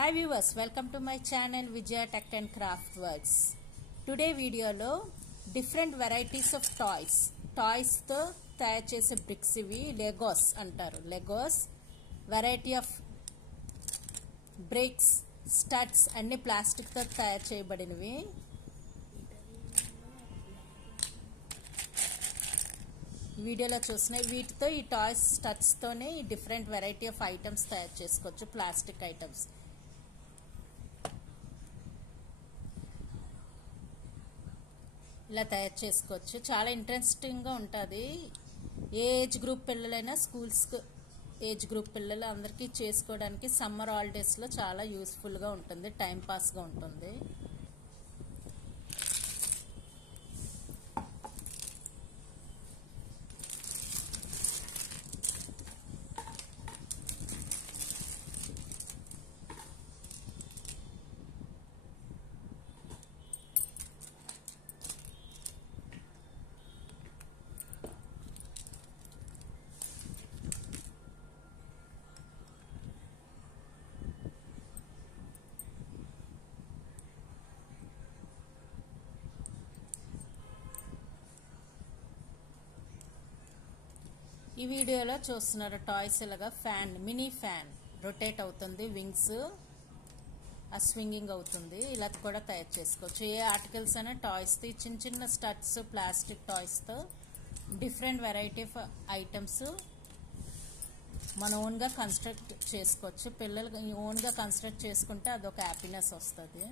Hi viewers, welcome to my channel Vijaya Tech and Craft Works. Today video lo different varieties of toys తో తయారు చేసే bricks ఇవి Legos అంటారు. Legos variety of bricks, studs అన్ని plastic తో తయారు చేయబడినవి. వీడియోలో చూసినాయి వీటితో ఈ టాయ్స్ స్టడ్స్ తోనే ఈ డిఫరెంట్ వెరైటీ ఆఫ్ ఐటమ్స్ తయారు చేసుకోవచ్చు. ప్లాస్టిక్ ఐటమ్స్ ఇలా తయారు చేసుకోవచ్చు. చాలా ఇంట్రెస్టింగ్గా ఉంటుంది. ఏ ఏజ్ గ్రూప్ పిల్లలైనా స్కూల్స్ ఏజ్ గ్రూప్ పిల్లలు అందరికీ చేసుకోవడానికి సమ్మర్ హాలిడేస్లో చాలా యూస్ఫుల్గా ఉంటుంది, టైంపాస్గా ఉంటుంది. ఈ వీడియోలో చూస్తున్నారు టాయ్స్ ఇలాగా ఫ్యాన్, మినీ ఫ్యాన్ రొటేట్ అవుతుంది, వింగ్స్ స్వింగింగ్ అవుతుంది. ఇలా కూడా తయారు చేసుకోవచ్చు. ఏ ఆర్టికల్స్ అయినా టాయ్స్తో చిన్న చిన్న స్టడ్స్ ప్లాస్టిక్ టాయ్స్తో డిఫరెంట్ వెరైటీ ఆఫ్ ఐటమ్స్ మన ఓన్గా కన్స్ట్రక్ట్ చేసుకోవచ్చు. పిల్లలు ఓన్గా కన్స్ట్రక్ట్ చేసుకుంటే అదొక హ్యాపీనెస్ వస్తుంది.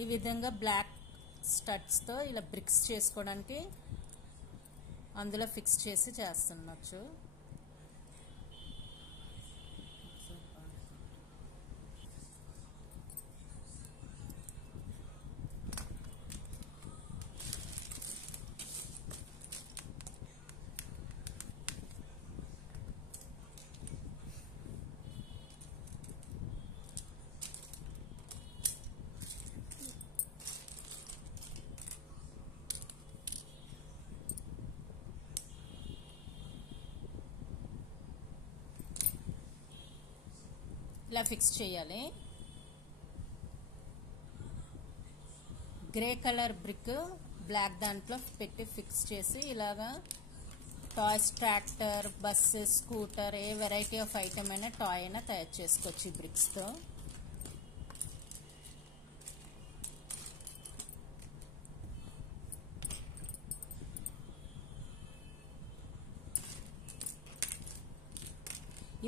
ఈ విధంగా బ్లాక్ స్టడ్స్తో ఇలా బ్రిక్స్ చేసుకోవడానికి అందులో ఫిక్స్ చేసి చేస్తున్నచ్చు. ఇలా ఫిక్స్ చేయాలి. గ్రే కలర్ బ్రిక్ బ్లాక్ దాంట్లో పెట్టి ఫిక్స్ చేసి ఇలాగా toys, tractor, bus, scooter A variety of item అయినా టాయ్ అయినా తయారు చేసుకోవచ్చు ఈ బ్రిక్స్తో.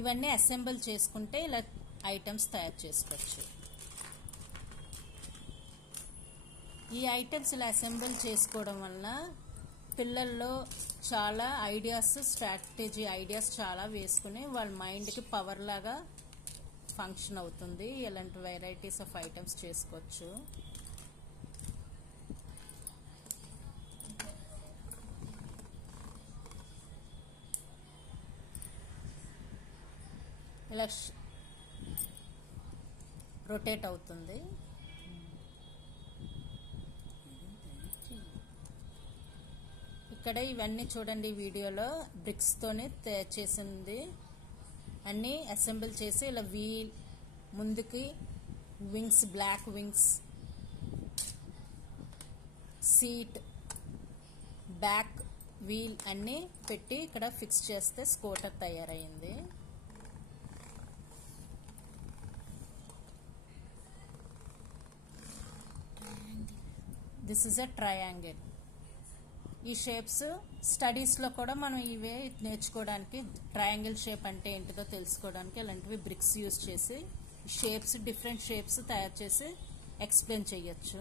ఇవన్నీ అసెంబుల్ చేసుకుంటే ఇలా ఐటమ్స్ తయారు చేసుకోవచ్చు. ఈ ఐటమ్స్ ఇలా అసెంబుల్ చేసుకోవడం వలన పిల్లల్లో చాలా ఐడియాస్, స్ట్రాటజీ ఐడియాస్ చాలా వేసుకుని వాళ్ళ మైండ్కి పవర్ లాగా ఫంక్షన్ అవుతుంది. ఇలాంటి వెరైటీస్ ఆఫ్ ఐటమ్స్ చేసుకోవచ్చు. ఇలా రొటేట్ అవుతుంది. ఇక్కడ ఇవన్నీ చూడండి వీడియోలో బ్రిక్స్ తోనే తయారు చేసింది అన్ని అసెంబుల్ చేసి ఇలా వీల్ ముందుకి wings, black wings, seat, back wheel అన్ని పెట్టి ఇక్కడ ఫిక్స్ చేస్తే స్కూటర్ తయారైంది. This is a triangle. ఈ షేప్స్ స్టడీస్లో కూడా మనం ఇవే నేర్చుకోవడానికి, ట్రయాంగిల్ షేప్ అంటే ఏంటిదో తెలుసుకోవడానికి ఇలాంటివి బ్రిక్స్ యూజ్ చేసి షేప్స్, డిఫరెంట్ షేప్స్ తయారు చేసి ఎక్స్ప్లెయిన్ చేయొచ్చు.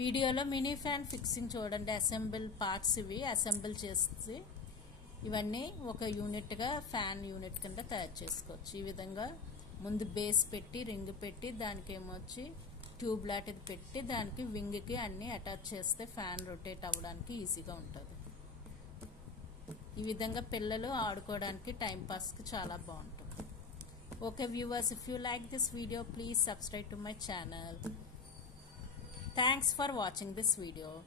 వీడియోలో మినీ ఫ్యాన్ ఫిక్సింగ్ చూడండి. అసెంబుల్ పార్ట్స్ ఇవి అసెంబుల్ చేసి ఇవన్నీ ఒక యూనిట్గా ఫ్యాన్ యూనిట్ కింద తయారు చేసుకోవచ్చు. ఈ విధంగా ముందు బేస్ పెట్టి రింగ్ పెట్టి దానికి ఏమొచ్చి ట్యూబ్ లాంటిది పెట్టి దానికి వింగ్కి అన్నీ అటాచ్ చేస్తే ఫ్యాన్ రొటేట్ అవ్వడానికి ఈజీగా ఉంటుంది. ఈ విధంగా పిల్లలు ఆడుకోవడానికి టైంపాస్కి చాలా బాగుంటుంది. Okay viewers, if you like this video, please subscribe to my channel. Thanks for watching this video.